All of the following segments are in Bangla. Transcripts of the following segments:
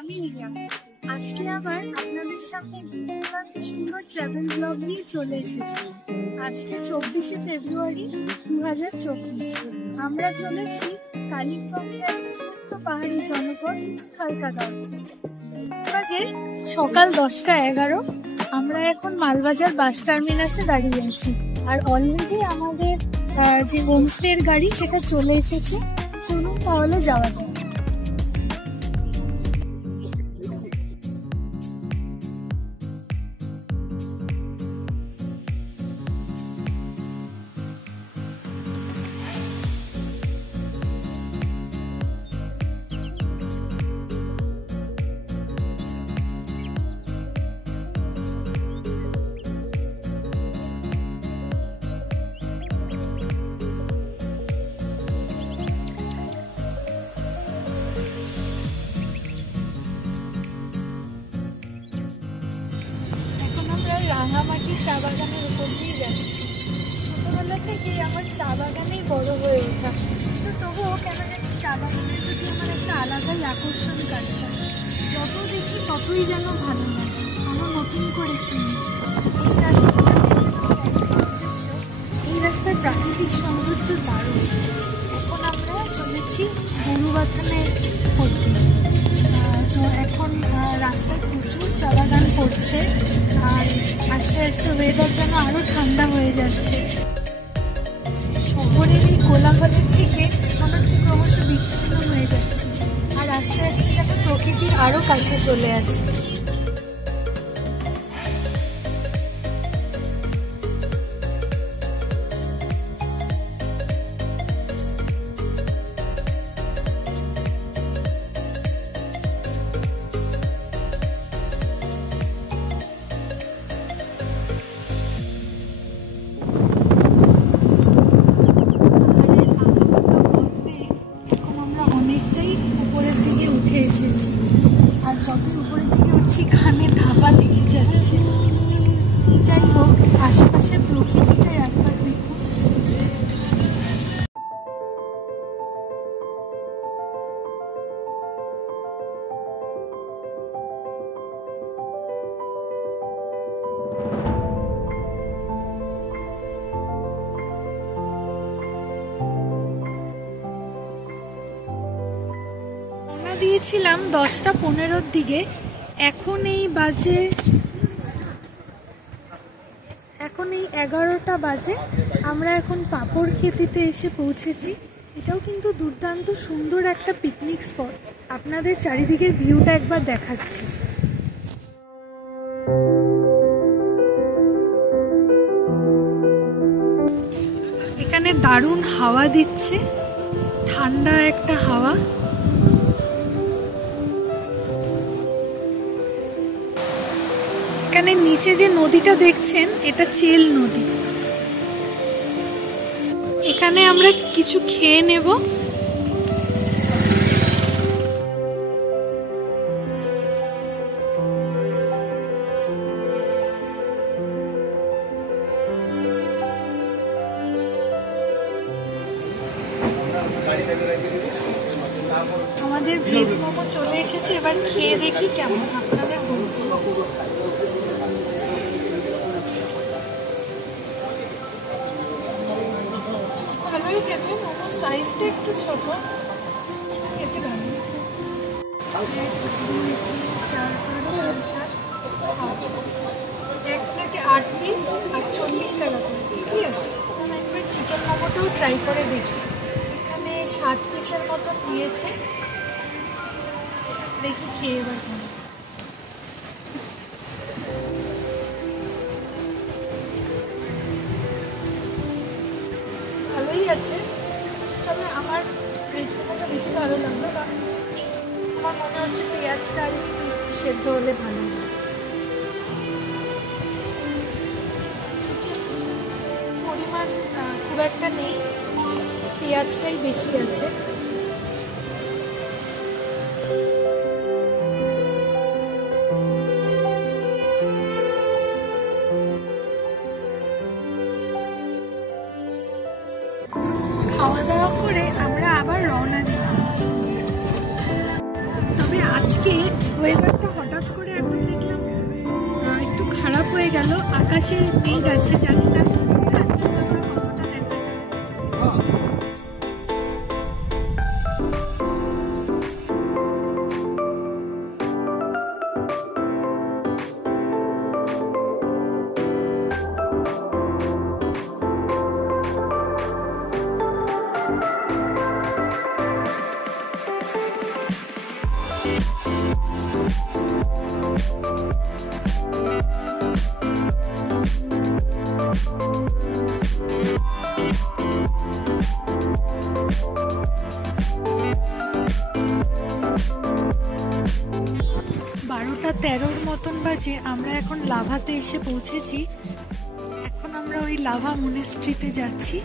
আমি রিয়া। আজকে আবার আপনাদের সামনে একটা সুন্দর ট্রাভেল ব্লগ নিয়ে চলে এসেছি। আজকে 24শে ফেব্রুয়ারি 2024। আমরা চলেছি কালিম্পংয়ের একটা ছোট্ট পাহাড়ি জনপদ খালকাগাঁও। বাজে সকাল 10:11। আমরা এখন মালবাজার বাস টার্মিনাসে দাঁড়িয়ে আছি, আর অলরেডি আমাদের যে হোমস্টের গাড়ি সেটা চলে এসেছে। চলুন তাহলে যাওয়া যাক। রাঙামাটি চা বাগানের উপর দিয়ে যাচ্ছি। ছোটবেলা থেকেই আমার চা বাগানেই বড় হয়ে ওঠা, কিন্তু তবুও কেন জানি চা বাগানের প্রতি আমার একটা আলাদাই আকর্ষণ কাজ করে। যত দেখি ততই যেন ভালো লাগে, আমার নতুন করে চিনি। এই রাস্তার প্রাকৃতিক সৌন্দর্য দারুণ। এখন আমরা চলেছি গরুবাথানের পড়তে। তো এখন রাস্তায় প্রচুর চা বাগান পড়ছে, আর আস্তে আস্তে ওয়েদার যেন আরও ঠান্ডা হয়ে যাচ্ছে। শহরের এই কোলাহলের থেকে মনে হচ্ছে ক্রমশ বিচ্ছিন্ন হয়ে যাচ্ছে, আর আস্তে আস্তে যেন প্রকৃতির আরও কাছে চলে আসছে। এসেছি, আর যতই উপরের দিকে উঠছি কানে ধাপা লেগে যাচ্ছে। যাই হোক, আশেপাশের প্রকৃতিটা একবার দেখুন। দিয়েছিলাম 10:15 দিকে, এখন এই 11টা বাজে। আমরা এখন পাপড় খেতিতে এসে পৌঁছেছি। এটাও কিন্তু দুর্দান্ত সুন্দর একটা পিকনিক স্পট। আপনাদের চারিদিকের ভিউটা একবার দেখাচ্ছি। এখানে দারুণ হাওয়া দিচ্ছে, ঠান্ডা একটা হাওয়া। এখানে নিচে যে নদীটা দেখছেন, এটা চেল নদী। এখানে আমরা কিছু খেয়ে নেব। আমাদের ভেজ মোমো চলে এসেছে, এবার খেয়ে দেখি কেমন, আপনাদের বলবো। ভালোই খেতে, মোমোর সাইজটা একটু ছোট, খেতে ভালো। 1, 2, 3, 4, 5, 6, 7, এক প্লেটে 8 পিস আর 40 টাকা করে। ঠিকই আছে। আমরা একবার চিকেন মোমোটাও ট্রাই করে দেখি। এখানে 7 পিসের মতন দিয়েছে, দেখি খেয়ে এবার। ভালোই আছে, তবে আমার ভেজ মোমোটা বেশি ভালো লাগলো, কারণ আমার মনে হচ্ছে পেঁয়াজটা আর একটু সেদ্ধ হলে ভালো হয়। চিকেন পরিমাণ খুব একটা নেই, পেঁয়াজটাই বেশি আছে। খাওয়া দাওয়া করে আমরা আবার রওনা দিলাম। তবে আজকে ওয়েদারটা হঠাৎ করে এখন দেখলাম একটু খারাপ হয়ে গেল। আকাশে মেঘ আছে, জানি না কতটা দেখা যায়। তেরোর মতন বাজে, আমরা এখন লাভাতে এসে পৌঁছেছি। এখন আমরা ওই লাভা মনেস্ট্রিতে যাচ্ছি।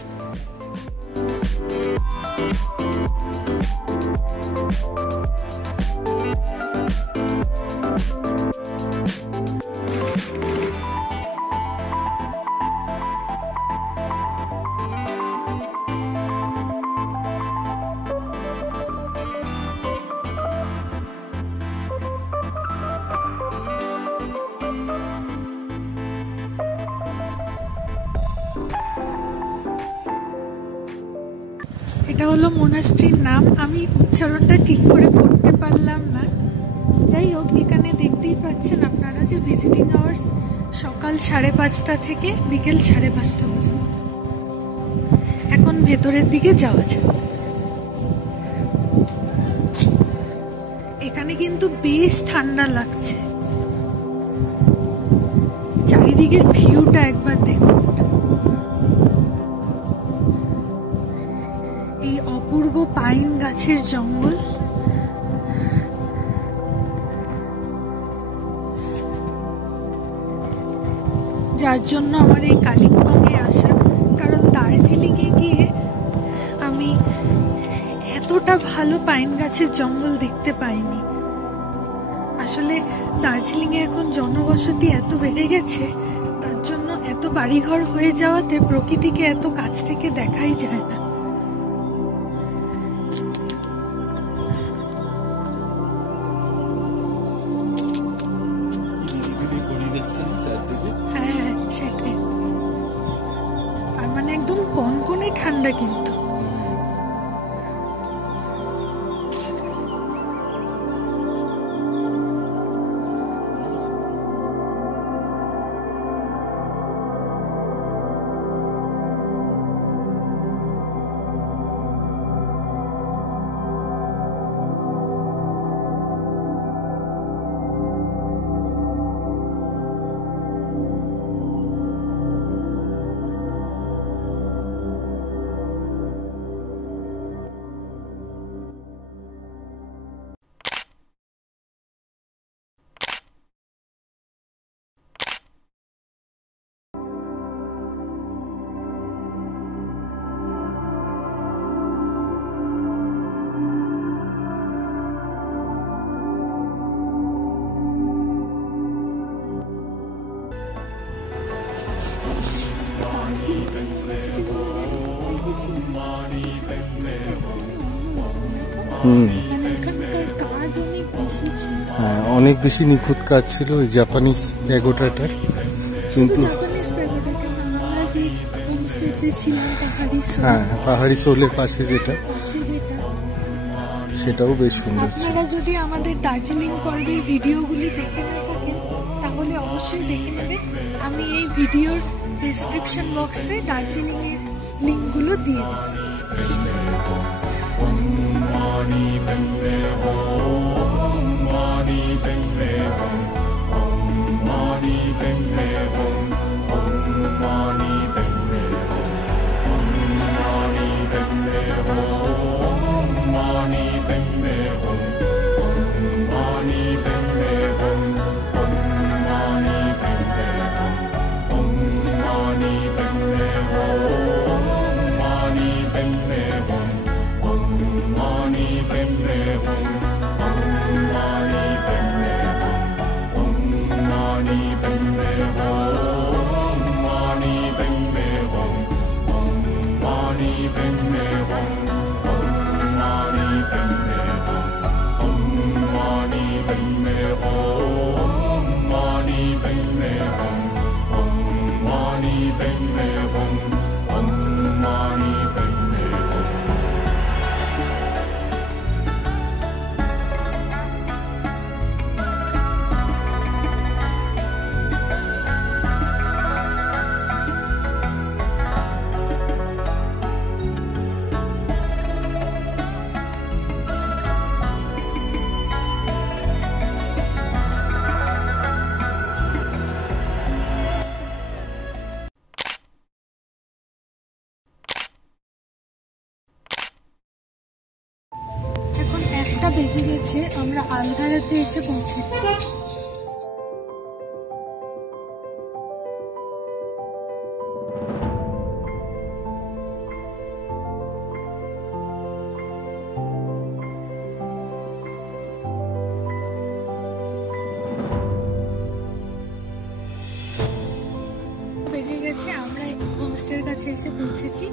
এটা হলো মোনাস্ট্রির নাম, আমি উচ্চারণটা ঠিক করে পড়তে পারলাম না। যাই হোক, এখানে দেখতেই পাচ্ছেন আপনারা যে ভিজিটিং আওয়ার্স সকাল 5:30 থেকে বিকেল 5:30 পর্যন্ত। এখন ভেতরের দিকে যাওয়া যাক। এখানে কিন্তু বেশ ঠান্ডা লাগছে। চারিদিকের ভিউটা একবার দেখুন। এই অপূর্ব পাইন গাছের জঙ্গল। যার জন্য আমার এই কালিম্পংয়ে আসা, কারণ দার্জিলিংয়ে গিয়ে আমি এতটা ভালো পাইন গাছের জঙ্গল দেখতে পাইনি। আসলে দার্জিলিংয়ে এখন জনবসতি এত বেড়ে গেছে, তার জন্য এত বাড়িঘর হয়ে যাওয়াতে প্রকৃতিকে এত কাছ থেকে দেখাই যায় না। হ্যাঁ, সেটাই। আর মানে একদম কনকনে ঠান্ডা কিন্তু। হ্যাঁ, অনেক বেশি নিখুঁত কাজ ছিল ওই জাপানিজ প্যাগোডাটার। কিন্তু হ্যাঁ, পাহাড়ি সোলের পাশে যেটা, সেটাও বেশ সুন্দর। আপনারা যদি আমাদের দার্জিলিং পর্বের ভিডিওগুলি দেখে না থাকেন তাহলে অবশ্যই দেখে নেবেন। আমি এই ভিডিওর ডেসক্রিপশন বক্সে দার্জিলিংয়ের লিঙ্কগুলো দিয়ে দেব। বেজে গেছে, আমরা আলধারাতে এসে পৌঁছেছি। বেজে গেছে, আমরা হোমস্টের কাছে এসে পৌঁছেছি।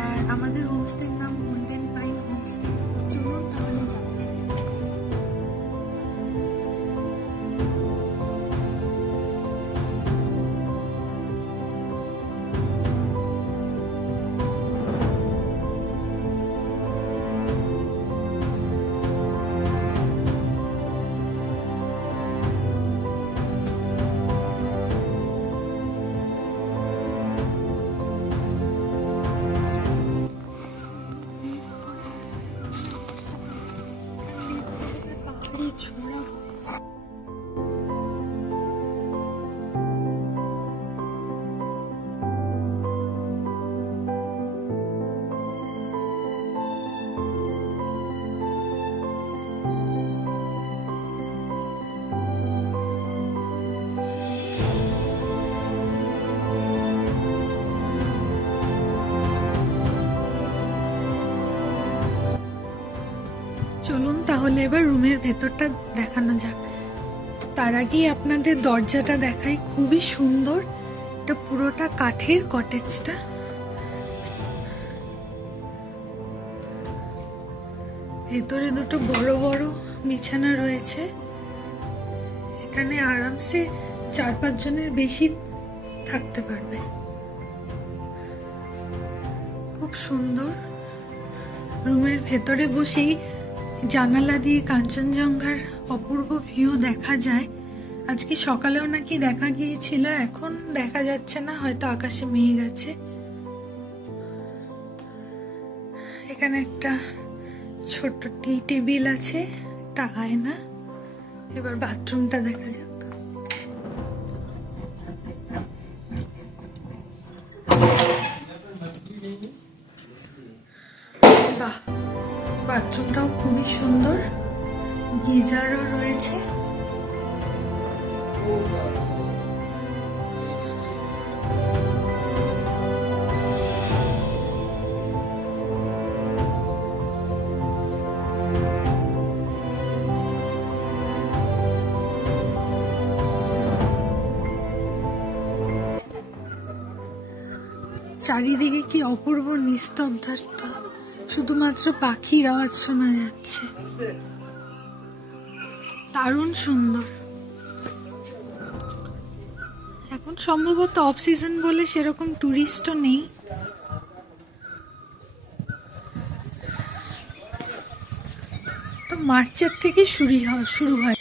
আর আমাদের হোমস্টের নাম গোল্ডেন পাইন হোমস্টে। চলুন তাহলে যাওয়া যাক। চলুন তাহলে এবার রুমের ভেতরটা দেখানো যাক। তার আগেই আপনাদের দরজাটা দেখাই, খুবই সুন্দর। এটা পুরোটা কাঠের কটেজটা। ভেতরে দুটো বড় বড় বিছানা রয়েছে। এখানে আরামসে 4-5 জনের বেশি থাকতে পারবে। খুব সুন্দর। রুমের ভেতরে বসেই জানালা দিয়ে কাঞ্চনজঙ্ঘার অপূর্ব ভিউ দেখা যায়। আজকে সকালেও নাকি দেখা গিয়েছিল, এখন দেখা যাচ্ছে না, হয়তো আকাশে মেঘ আছে। এখানে একটা ছোট্ট টি টেবিল আছে, একটা আয়না। এবার বাথরুমটা দেখা যাক। বাহ, বাথরুমটাও খুবই সুন্দর, গিজারও রয়েছে। চারিদিকে কি অপূর্ব নিস্তব্ধতা, শুধুমাত্র পাখির আওয়াজ শোনা যাচ্ছে। দারুণ সুন্দর। এখন সম্ভবত অফ সিজন বলে সেরকম টুরিস্টও নেই। তো মার্চের থেকে শুরু হয়।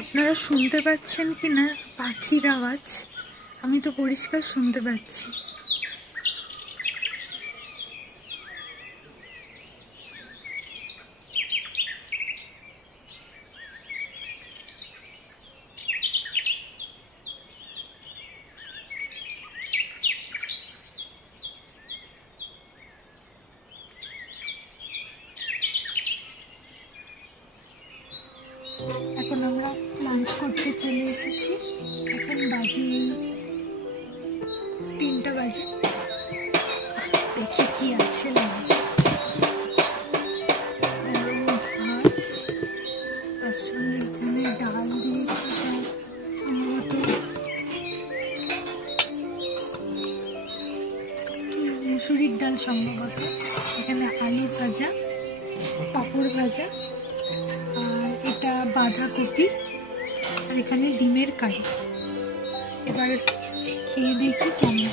আপনারা শুনতে পাচ্ছেন কিনা পাখির আওয়াজ? আমি তো পরিষ্কার শুনতে পাচ্ছি। এখন আমরা লাঞ্চ করতে চলে এসেছি। এখন বাজে 3টা বাজে। দেখি কি আছে লাঞ্চে। গরম ভাত, তার সঙ্গে এখানে ডাল দিয়েছি, সম্ভবত মুসুরির ডাল সম্ভবত। এখানে আলু ভাজা, পাঁপড় ভাজা, আর এটা বাঁধাকপি, আর এখানে ডিমের কারি। এবার খেয়ে দেখি কেমন।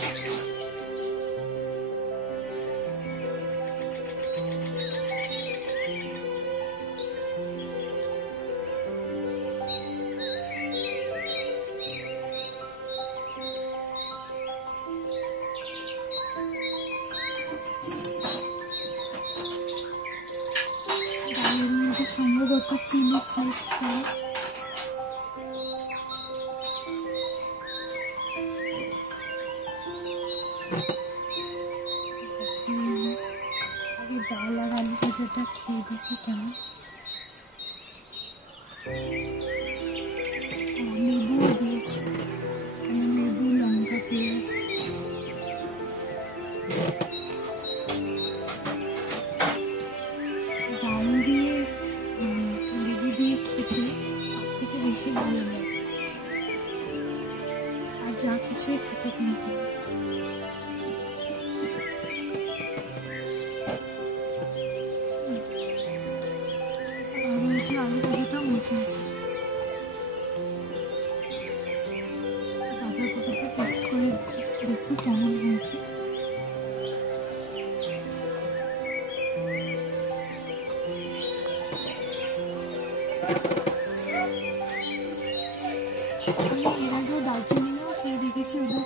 ডালের এটা সম্ভবত চিলি চিজ দেয়। আগে ডাল আর আলু ভাজাটা খেয়ে দেখি কেমন। লেবুও দিয়েছে, লেবু, লঙ্কা, পেঁয়াজ। ডাল দিয়ে লেবু দিয়ে খেতে তার থেকে বেশি ভালো লাগে। আর যা কিছুই থাকুক না কেন। আর ওই যে আলু ভাজাটা মুখেছে, বাঁধাকপিটা টেস্ট করে দেখি কেমন হয়েছে। আমি এর আগেও দার্জিলিংয়েও খেয়ে দেখেছি, ওদের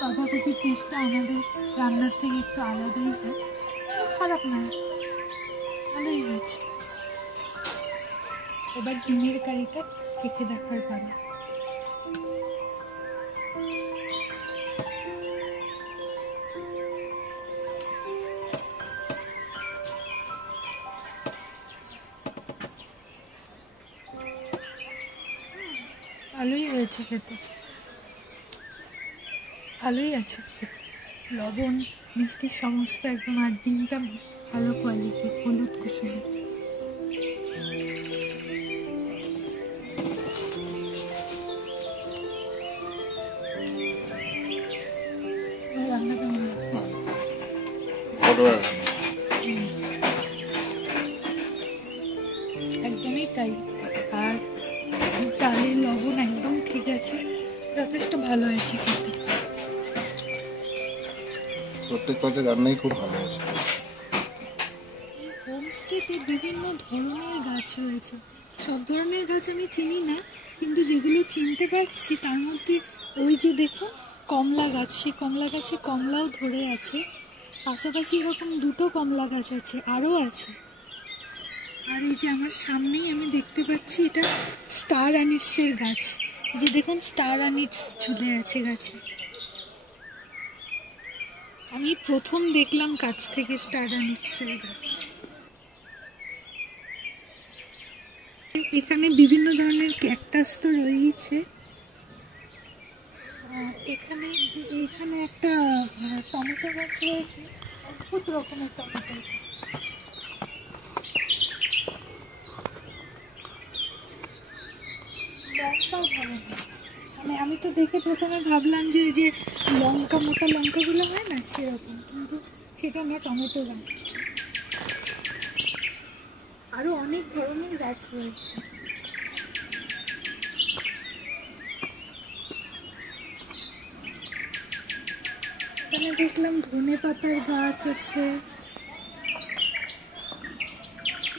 বাঁধাকপির টেস্টটা আমাদের রান্নার থেকে একটু আলাদাই হয়, খারাপ নয়, ভালোই হয়েছে। এবার ডিমের কারিটা চেখে দেখার পারে। ভালোই হয়েছে খেতে, ভালোই আছে খেতে, লবণ মিষ্টি সমস্ত একদম। আর ডিমটা ভালো কোয়ালিটি, হলুদ কুসুম। রান্না কেমন লাগছে? একদমই তাই। আর ডালের লবণ একদম ঠিক আছে, যথেষ্ট ভালো হয়েছে খেতে। প্রত্যেকটা রান্নাই খুব ভালো হয়েছে। এই হোমস্টেতে বিভিন্ন ধরনের গাছ রয়েছে। সব ধরনের গাছ আমি চিনি না, কিন্তু যেগুলো চিনতে পারছি তার মধ্যে ওই যে দেখুন কমলা গাছ, সেই কমলা গাছে কমলাও ধরে আছে। পাশাপাশি এরকম দুটো কমলা গাছ আছে, আরও আছে। আর এই যে আমার সামনেই আমি দেখতে পাচ্ছি এটা স্টার অ্যানিটসের গাছ। এই যে দেখুন স্টার অ্যানিটস ঝুলে আছে গাছে। আমি প্রথম দেখলাম কাছ থেকে স্টার অ্যানিটসের গাছ। এখানে বিভিন্ন ধরনের ক্যাকটাস তো রয়েছে। এখানে একটা টমেটো গাছ রয়েছে, অদ্ভুত রকমের টমেটো গাছ। লঙ্কাও ভালো হয়, মানে আমি তো দেখে প্রথমে ভাবলাম যে ওই যে লঙ্কা, মোটা লঙ্কাগুলো হয় না সেরকম, কিন্তু সেটা না, টমেটো গাছ। আরো অনেক ধরনের গাছ রয়েছে। এখানে দেখলাম ধনে পাতার গাছ আছে।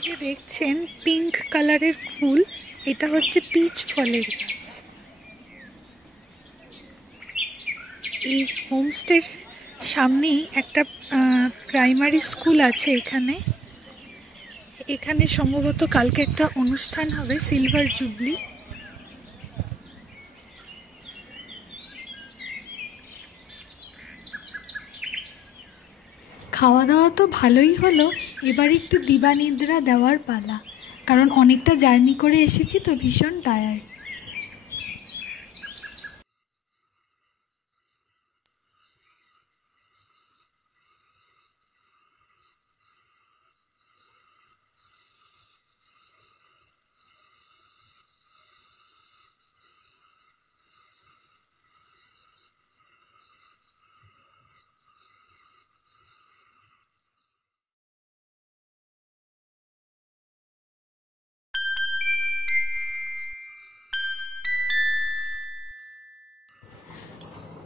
যে দেখছেন পিঙ্ক কালারের ফুল, এটা হচ্ছে পিচ ফলের গাছ। এই হোমস্টের সামনেই একটা প্রাইমারি স্কুল আছে। এখানে সম্ভবত কালকে একটা অনুষ্ঠান হবে, সিলভার জুবলি। খাওয়া দাওয়া তো ভালোই হলো, এবার একটু দিবানিদ্রা দেওয়ার পালা, কারণ অনেকটা জার্নি করে এসেছি তো, ভীষণ টায়ার্ড।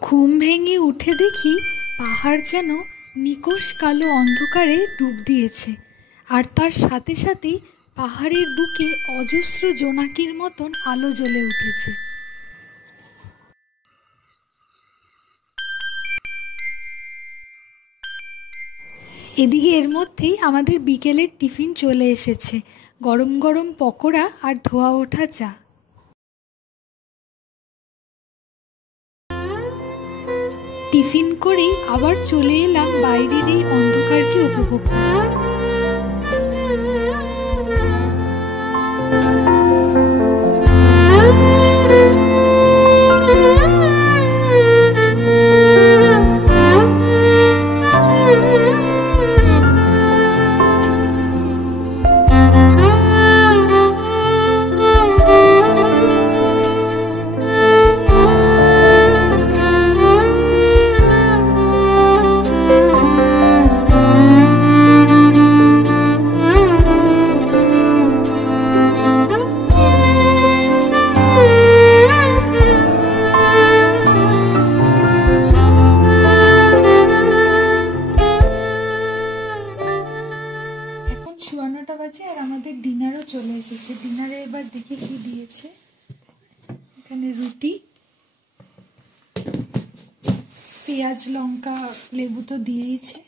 ঘুম ভেঙে উঠে দেখি পাহাড় যেন নিকষ কালো অন্ধকারে ডুব দিয়েছে, আর তার সাথে সাথেই পাহাড়ের বুকে অজস্র জোনাকির মতন আলো জ্বলে উঠেছে। এদিকে এর মধ্যেই আমাদের বিকেলের টিফিন চলে এসেছে, গরম গরম পকোড়া আর ধোয়া ওঠা চা। টিফিন করেই আবার চলে এলাম বাইরের এই অন্ধকারকে উপভোগ করতে। বাজে আর আমাদের ডিনারও চলে এসেছে। ডিনারে এবার দেখে কি দিয়েছে, এখানে রুটি, পেঁয়াজ লঙ্কা লেবু তো দিয়েইছে,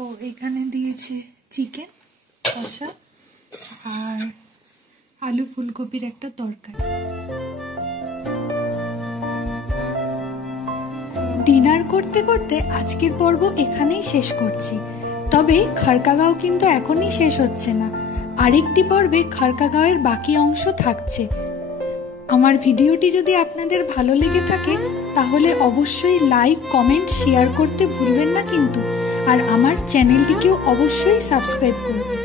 ও এখানে দিয়েছে চিকেন কষা আর আলু ফুলকপির একটা তরকারি। ডিনার করতে করতে আজকের পর্ব এখানেই শেষ করছি। তবে খাড়কাগাঁও কিন্তু এখনই শেষ হচ্ছে না, আরেকটি পর্বে খাড়কাগাঁওয়ের বাকি অংশ থাকছে। আমার ভিডিওটি যদি আপনাদের ভালো লেগে থাকে তাহলে অবশ্যই লাইক কমেন্ট শেয়ার করতে ভুলবেন না কিন্তু, আর আমার চ্যানেলটিকেও অবশ্যই সাবস্ক্রাইব করবেন।